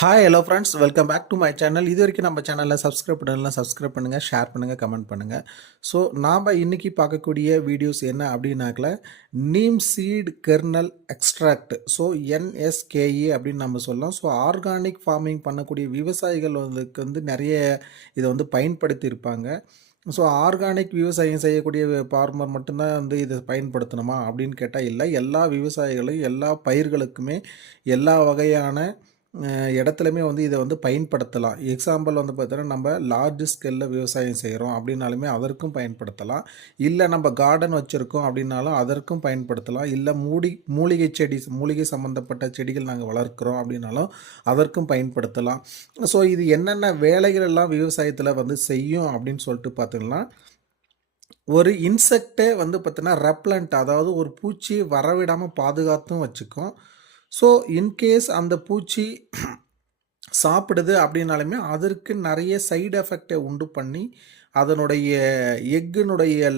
Hi hello friends, welcome back to my channel. இது வரைக்கும் நம்ம சேனலில் சப்ஸ்கிரைப் பண்ணலாம், சப்ஸ்கிரைப் பண்ணுங்கள், ஷேர் பண்ணுங்கள், கமெண்ட் பண்ணுங்கள். ஸோ நாம் இன்றைக்கி பார்க்கக்கூடிய வீடியோஸ் என்ன அப்படின்னாக்கல, neem seed kernel extract, so NSKE அப்படின்னு நம்ம சொல்லலாம். ஸோ ஆர்கானிக் ஃபார்மிங் பண்ணக்கூடிய விவசாயிகள் வந்து நிறைய இதை வந்து பயன்படுத்தி இருப்பாங்க. ஸோ ஆர்கானிக் விவசாயம் செய்யக்கூடிய ஃபார்மர் மட்டும்தான் வந்து இதை பயன்படுத்தணுமா அப்படின்னு கேட்டால் இல்லை. எல்லா விவசாயிகளும் எல்லா பயிர்களுக்குமே எல்லா வகையான இடத்துலையுமே வந்து இதை வந்து பயன்படுத்தலாம். எக்ஸாம்பிள் வந்து பார்த்தீங்கன்னா, நம்ம லார்ஜ் ஸ்கேலில் விவசாயம் செய்கிறோம் அப்படின்னாலுமே அதற்கும் பயன்படுத்தலாம். இல்லை நம்ம கார்டன் வச்சுருக்கோம் அப்படின்னாலும் அதற்கும் பயன்படுத்தலாம். இல்லை மூலிகை சம்மந்தப்பட்ட செடிகள் நாங்கள் வளர்க்குறோம் அப்படின்னாலும் அதற்கும் பயன்படுத்தலாம். ஸோ இது என்னென்ன வேலைகள் எல்லாம் விவசாயத்தில் வந்து செய்யும் அப்படின்னு சொல்லிட்டு பார்த்தீங்கன்னா, ஒரு இன்செக்டே வந்து பார்த்தீங்கன்னா ரெப்லண்ட், அதாவது ஒரு பூச்சியை வரவிடாமல் பாதுகாத்தும் வச்சுக்கும். ஸோ இன்கேஸ் அந்த பூச்சி சாப்பிடுது அப்படின்னாலுமே அதற்கு நிறைய சைடு எஃபெக்டை உண்டு பண்ணி அதனுடைய எக்குனுடைய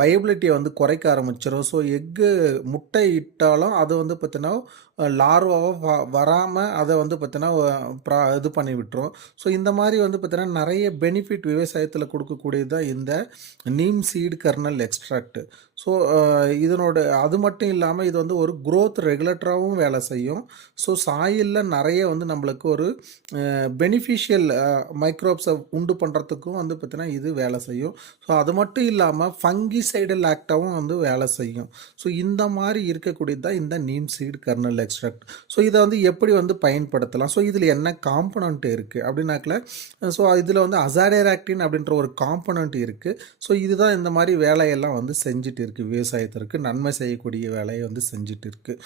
வயபிலிட்டியை வந்து குறைக்க ஆரம்பிச்சிடும். ஸோ எக்கு முட்டை இட்டாலும் அது வந்து பார்த்தீங்கன்னா லார்வாவாக வராமல் அதை வந்து பார்த்தீங்கன்னா இது பண்ணி விட்டுரும். ஸோ இந்த மாதிரி வந்து பார்த்தீங்கன்னா நிறைய பெனிஃபிட் விவசாயத்தில் கொடுக்கக்கூடியது தான் இந்த neem seed kernel extract. So இதனோட அது மட்டும் இல்லாமல் இது வந்து ஒரு க்ரோத் ரெகுலேட்டராகவும் வேலை செய்யும். ஸோ சாயிலில் நிறைய வந்து நம்மளுக்கு ஒரு பெனிஃபிஷியல் மைக்ரோப்ஸை உண்டு பண்ணுறதுக்கும் வந்து பார்த்தீங்கன்னா இது வேலை செய்யும். ஸோ அது மட்டும் இல்லாமல் ஃபங்கிசைடல் ஆக்டாகவும் வந்து வேலை செய்யும். ஸோ இந்த மாதிரி இருக்கக்கூடியது தான் இந்த neem seed kernel extract. So இதை வந்து எப்படி வந்து பயன்படுத்தலாம், ஸோ இதில் என்ன காம்பனண்ட் இருக்குது அப்படின்னாக்கல, ஸோ இதில் வந்து அசாடேராக்டின் அப்படின்ற ஒரு காம்பனண்ட் இருக்குது. ஸோ இதுதான் இந்த மாதிரி வேலையெல்லாம் வந்து செஞ்சுட்டு இருக்குது, விவசாயத்திற்கு நன்மை செய்யக்கூடிய வேலையை வந்து செஞ்சுட்டு இருக்குது.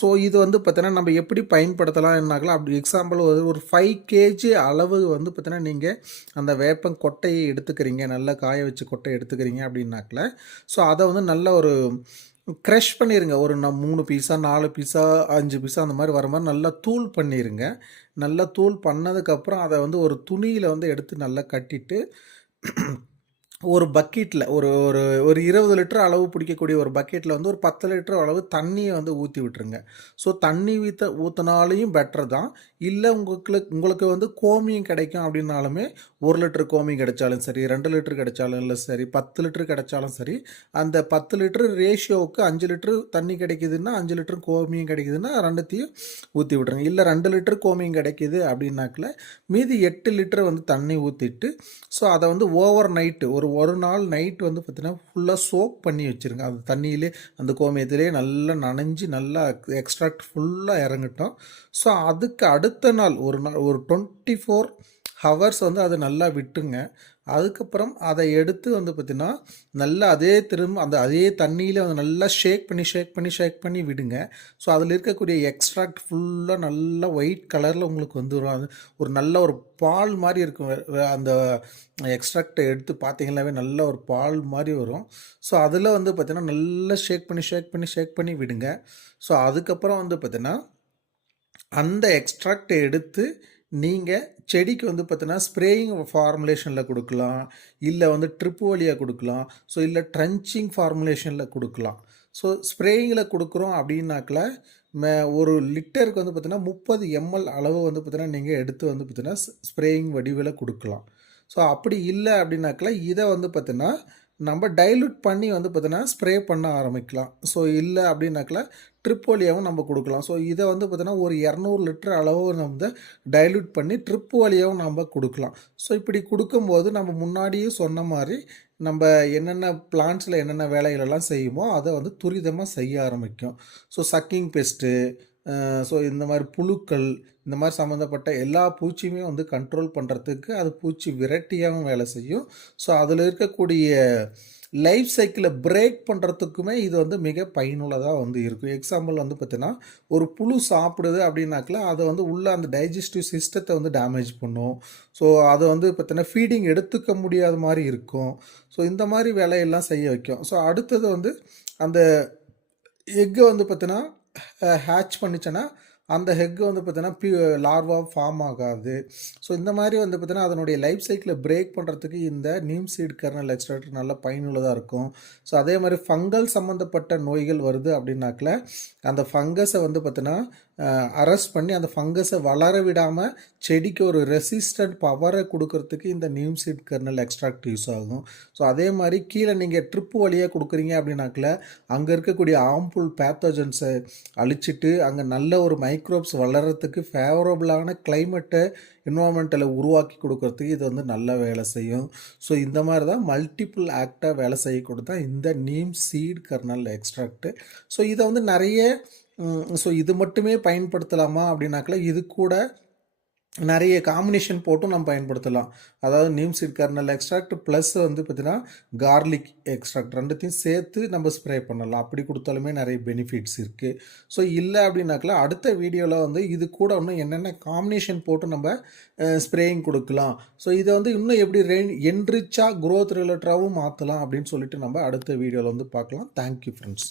ஸோ இது வந்து பார்த்தீங்கன்னா நம்ம எப்படி பயன்படுத்தலாம்னாக்கலாம், அப்படி எக்ஸாம்பிள் ஒரு 5 kg அளவு வந்து பார்த்தீங்கன்னா நீங்கள் அந்த வேப்பம் கொட்டையை எடுத்துக்கிறீங்க, நல்லா காய வச்சு கொட்டையை எடுத்துக்கிறீங்க அப்படின்னாக்கல, ஸோ அதை வந்து நல்ல ஒரு க்ரஷ் பண்ணிடுங்க. ஒரு 3 பீஸா 4 பீஸா 5 பீஸா அந்த மாதிரி வர மாதிரி நல்லா தூள் பண்ணிடுங்க. நல்லா தூள் பண்ணதுக்கப்புறம் அதை வந்து ஒரு துணியில் வந்து எடுத்து நல்லா கட்டிட்டு ஒரு பக்கெட்டில் ஒரு ஒரு ஒரு 20 லிட்டர் அளவு பிடிக்கக்கூடிய ஒரு பக்கெட்டில் வந்து ஒரு 10 லிட்டர் அளவு தண்ணியை வந்து ஊற்றி விட்டுருங்க. ஸோ தண்ணி ஊற்றினாலையும் பெட்டர் தான். இல்லை உங்களுக்கு வந்து கோமியம் கிடைக்கும் அப்படின்னாலுமே 1 லிட்டர் கோமியம் கிடைச்சாலும் சரி, 2 லிட்டர் கிடைச்சாலும் இல்லை சரி, 10 லிட்டர் கிடைச்சாலும் சரி, அந்த 10 லிட்டர் ரேஷியோவுக்கு 5 லிட்டர் தண்ணி கிடைக்குதுன்னா 5 லிட்டர் கோமியம் கிடைக்குதுன்னா 2த்தையும் ஊற்றி விட்ருங்க. இல்லை 2 லிட்டர் கோமியம் கிடைக்கிது அப்படின்னாக்கில் மீதி 8 லிட்டர் வந்து தண்ணி ஊற்றிட்டு, ஸோ அதை வந்து ஓவர் நைட்டு ஒரு நாள் நைட் வந்து பார்த்தீங்கன்னா ஃபுல்லாக சோக் பண்ணி வச்சுருங்க. அந்த தண்ணியிலே அந்த கோமியத்திலே நல்லா நனைஞ்சு நல்லா எக்ஸ்ட்ராக்ட் ஃபுல்லாக இறங்கட்டும். ஸோ அதுக்கு அடுத்த நாள் ஒரு 24 ஹவர்ஸ் வந்து அதை நல்லா விட்டுங்க. அதுக்கப்புறம் அதை எடுத்து வந்து பார்த்திங்கன்னா நல்லா அதே தண்ணியில் வந்து நல்லா ஷேக் பண்ணி விடுங்க. ஸோ அதில் இருக்கக்கூடிய எக்ஸ்ட்ராக்ட் ஃபுல்லாக நல்லா ஒயிட் கலரில் உங்களுக்கு வந்துடும். அது ஒரு நல்ல ஒரு பால் மாதிரி இருக்கும். அந்த எக்ஸ்ட்ராக்டை எடுத்து பார்த்தீங்கன்னாவே நல்ல ஒரு பால் மாதிரி வரும். ஸோ அதில் வந்து பார்த்திங்கன்னா நல்லா ஷேக் பண்ணி விடுங்க. ஸோ அதுக்கப்புறம் வந்து பார்த்திங்கன்னா அந்த எக்ஸ்ட்ராக்டை எடுத்து நீங்கள் செடிக்கு வந்து பார்த்தீங்கன்னா ஸ்ப்ரேயிங் ஃபார்முலேஷனில் கொடுக்கலாம், இல்லை வந்து ட்ரிப்பு வழியாக கொடுக்கலாம், ஸோ இல்லை ட்ரன்ச்சிங் ஃபார்முலேஷனில் கொடுக்கலாம். ஸோ ஸ்ப்ரேயிங்கில் கொடுக்குறோம் அப்படின்னாக்கில் ஒரு லிட்டருக்கு வந்து பார்த்தீங்கன்னா 30 ml அளவு வந்து பார்த்தீங்கன்னா நீங்கள் எடுத்து வந்து பார்த்தீங்கன்னா ஸ்ப்ரேயிங் வடிவில் கொடுக்கலாம். ஸோ அப்படி இல்லை அப்படின்னாக்கில் இதை வந்து பார்த்தீங்கன்னா நம்ம டைல்யூட் பண்ணி வந்து பார்த்தீங்கன்னா ஸ்ப்ரே பண்ண ஆரம்பிக்கலாம். ஸோ இல்லை அப்படின்னாக்கில் ட்ரிப் வழியாகவும் நம்ம கொடுக்கலாம். ஸோ இதை வந்து பார்த்தீங்கன்னா ஒரு 200 லிட்டர் அளவு நம்ம டைல்யூட் பண்ணி ட்ரிப் வழியாகவும் நம்ம கொடுக்கலாம். ஸோ இப்படி கொடுக்கும்போது நம்ம முன்னாடியே சொன்ன மாதிரி நம்ம என்னென்ன பிளான்ட்ஸில் என்னென்ன வேலைகளெல்லாம் செய்யுமோ அதை வந்து துரிதமாக செய்ய ஆரம்பிக்கும். ஸோ சக்கிங் பெஸ்ட்டு, ஸோ இந்த மாதிரி புழுக்கள், இந்த மாதிரி சம்மந்தப்பட்ட எல்லா பூச்சியுமே வந்து கண்ட்ரோல் பண்ணுறதுக்கு அது பூச்சி விரட்டியாகவும் வேலை செய்யும். ஸோ அதில் இருக்கக்கூடிய லைஃப் சைக்கிளை பிரேக் பண்ணுறதுக்குமே இது வந்து மிக பயனுள்ளதாக வந்து இருக்கும். எக்ஸாம்பிள் வந்து பார்த்திங்கன்னா ஒரு புழு சாப்பிடுது அப்படின்னாக்கல அதை வந்து உள்ள அந்த டைஜஸ்டிவ் சிஸ்டத்தை வந்து டேமேஜ் பண்ணும். ஸோ அதை வந்து பார்த்திங்கன்னா ஃபீடிங் எடுத்துக்க முடியாத மாதிரி இருக்கும். ஸோ இந்த மாதிரி வேலையெல்லாம் செய்ய வைக்கும். ஸோ அடுத்தது வந்து அந்த எக்கை வந்து பார்த்திங்கன்னா ஹேட்ச் பண்ணிச்சேன்னா அந்த ஹெக் வந்து பார்த்தீங்கன்னா லார்வா ஃபார்ம் ஆகாது. ஸோ இந்த மாதிரி வந்து பார்த்தீங்கன்னா அதனுடைய லைஃப் சைக்கிளை பிரேக் பண்ணுறதுக்கு இந்த நீம் சீட் கர்னல் எக்ஸ்ட்ராக்ட் நல்ல பயனுள்ளதாக இருக்கும். ஸோ அதே மாதிரி ஃபங்கல் சம்மந்தப்பட்ட நோய்கள் வருது அப்படின்னாக்கல அந்த ஃபங்கஸை வந்து பார்த்தீங்கன்னா அரெஸ்ட் பண்ணி அந்த ஃபங்கஸை வளர விடாமல் செடிக்கு ஒரு ரெசிஸ்டன்ட் பவரை கொடுக்கறதுக்கு இந்த neem seed kernel extract use ஆகும். ஸோ அதே மாதிரி கீழே நீங்கள் ட்ரிப்பு வழியாக கொடுக்குறீங்க அப்படின்னாக்கல அங்கே இருக்கக்கூடிய ஆம்புல் பேத்தோஜன்ஸை அழிச்சிட்டு அங்கே நல்ல ஒரு மைக்ரோப்ஸ் வளர்கிறதுக்கு ஃபேவரபுளான கிளைமேட்டை என்வாமெண்ட்டில் உருவாக்கி கொடுக்கறதுக்கு இது வந்து நல்லா வேலை செய்யும். ஸோ இந்த மாதிரி தான் மல்டிபிள் ஆக்டாக வேலை செய்யக்கூடாது தான் இந்த neem seed kernel extract. So இதை வந்து நிறைய ஸோ இது மட்டுமே பயன்படுத்தலாமா அப்படின்னாக்கல இது கூட நிறைய காம்பினேஷன் போட்டும் நம்ம பயன்படுத்தலாம். அதாவது neem seed kernel extract plus வந்து பார்த்தீங்கன்னா கார்லிக் எக்ஸ்ட்ராக்ட் ரெண்டுத்தையும் சேர்த்து நம்ம ஸ்ப்ரே பண்ணலாம். அப்படி கொடுத்தாலுமே நிறைய பெனிஃபிட்ஸ் இருக்குது. ஸோ இல்லை அப்படின்னாக்கல அடுத்த வீடியோவில் வந்து இது கூட இன்னும் என்னென்ன காம்பினேஷன் போட்டு நம்ம ஸ்ப்ரேயிங் கொடுக்கலாம். ஸோ இதை வந்து இன்னும் எப்படி என்ரிச்சாக க்ரோத் ரிலேட்டடாகவும் மாற்றலாம் அப்படின்னு சொல்லிட்டு நம்ம அடுத்த வீடியோவில் வந்து பார்க்கலாம். Thank you friends.